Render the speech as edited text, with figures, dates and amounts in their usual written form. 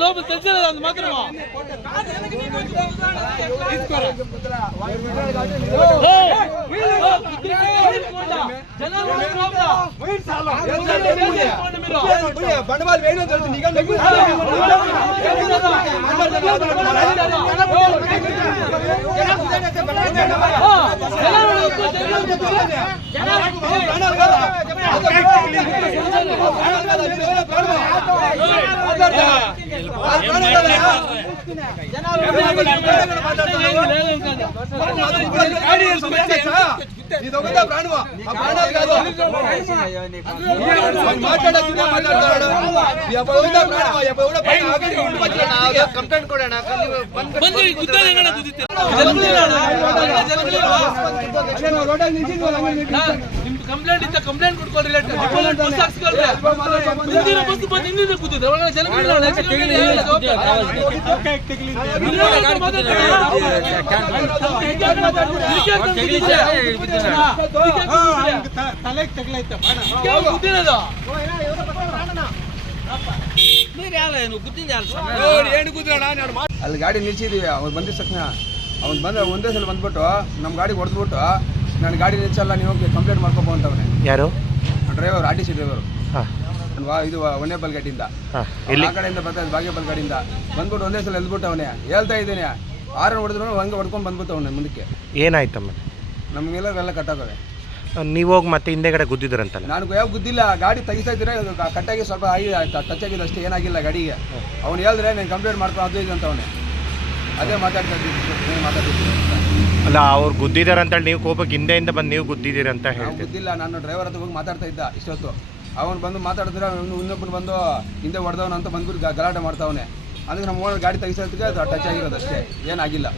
లోపల తెలిసేది అంత మాత్రం బండవాళ్ళు వేయడం తెలుసు ఇదొకటే ప్రాణమా ఆ ప్రాణాలు కాదు ಕಂಪ್ಲೇಂಟ್ ಕೊಡೋಣ ಕಂಪ್ಲೇಂಟ್ ಇತ್ತ ಕಂಪ್ಲೇಂಟ್ ಕೊಡ್ಕೊಳ್ಳಿ ಬಸ್ ಹಾಕ್ಸ್ಕೊಳ್ರಿ ಮುಂದಿನ ಬಸ್ ಬಂದು ಹಿಂದಿನ ಕೂತಿದ್ರೆ ಒಳಗಡೆ ತಲೆಗೆ ತಗಲೈತೆ ಅಲ್ಲಿ ಗಾಡಿ ನಿಲ್ಸಿದೀವಿ ಅವ್ರು ಬಂದಿದ ತಕ್ಷಣ ಅವ್ನು ಬಂದ ಒಂದೇ ಸಲ ಬಂದ್ಬಿಟ್ಟು ನಮ್ಮ ಗಾಡಿ ಹೊಡೆದ್ಬಿಟ್ಟು ನಾನು ಗಾಡಿ ನಿಲ್ಸಲ್ಲ ನೀವು ಕಂಪ್ಲೇಂಟ್ ಮಾಡ್ಕೊಬೋ ಅಂತವ್ರೆ. ಯಾರು? Driver R T C driver. ಇದು ಒನ್ನೇಬಲ್ ಗಾಡಿಯಿಂದ ಆ ಕಡೆಯಿಂದ ಬರ್ತಾ ಇದ್ದ ಬಾಗೇಬಲ್ ಗಾಡಿಯಿಂದ ಬಂದ್ಬಿಟ್ಟು ಒಂದೇ ಸಲ ಎಲ್ಬಿಟ್ಟು ಅವನೇ ಹೇಳ್ತಾ ಇದ್ದೀನಿ ಆರನ್ನು ಹೊಡೆದ್ರು ಹಂಗೆ ಹೊಡ್ಕೊಂಡು ಬಂದ್ಬಿಟ್ಟು ಅವನೇ ಮುಂದಕ್ಕೆ. ಏನಾಯ್ತಮ್ಮ? ನಮಗೆಲ್ಲ ಕಟ್ಟಾಗವೆ. ನೀವು ಹೋಗಿ ಮತ್ತೆ ಹಿಂದೆಗಡೆ ಗುದ್ದಿದ್ರಂತಲ್ಲ? ನನಗೆ ಯಾವ ಗುದ್ದಿಲ್ಲ, ಗಾಡಿ ತೆಗಿತಾ ಇದ್ರೆ ಕಟ್ಟಾಗಿ ಸ್ವಲ್ಪ ಟಚ್ ಆಗಿದೆ ಅಷ್ಟೇ, ಏನಾಗಿಲ್ಲ ಗಾಡಿಗೆ. ಅವ್ನು ಹೇಳಿದ್ರೆ ನಾನು ಕಂಪ್ಲೇಂಟ್ ಮಾಡ್ಕೊಂಡು ಅದು ಇದು ಅಂತ ಅವನೇ ಅದೇ ಮಾತಾಡ್ತಿದ್ದೀನಿ. ಅಲ್ಲ ಅವ್ರು ಗುದ್ದಿದ್ದಾರೆ ಅಂತೇಳಿ ನೀವು ಕೋಪಕ್ಕೆ ಹಿಂದೆಯಿಂದ ಬಂದು ನೀವು ಗುದ್ದಿದ್ದೀರಂತ ಹೇಳಿ? ಗುದ್ದಿಲ್ಲ, ನಾನು ಡ್ರೈವರ್ ಹತ್ರ ಹೋಗಿ ಮಾತಾಡ್ತಾ ಇದ್ದ ಇಷ್ಟೊತ್ತು. ಅವನು ಬಂದು ಮಾತಾಡಿದ್ರೆ ಇನ್ನೊಬ್ಬರು ಬಂದು ಹಿಂದೆ ಹೊಡೆದವನು ಅಂತ ಬಂದ್ಬಿಟ್ಟು ಗಲಾಟೆ ಮಾಡ್ತಾವನೆ. ಅದಕ್ಕೆ ನಮ್ಮ ಗಾಡಿ ತೆಗಿಸೋದಕ್ಕೆ ಟಚ್ ಆಗಿರೋದು ಅಷ್ಟೇ, ಏನಾಗಿಲ್ಲ.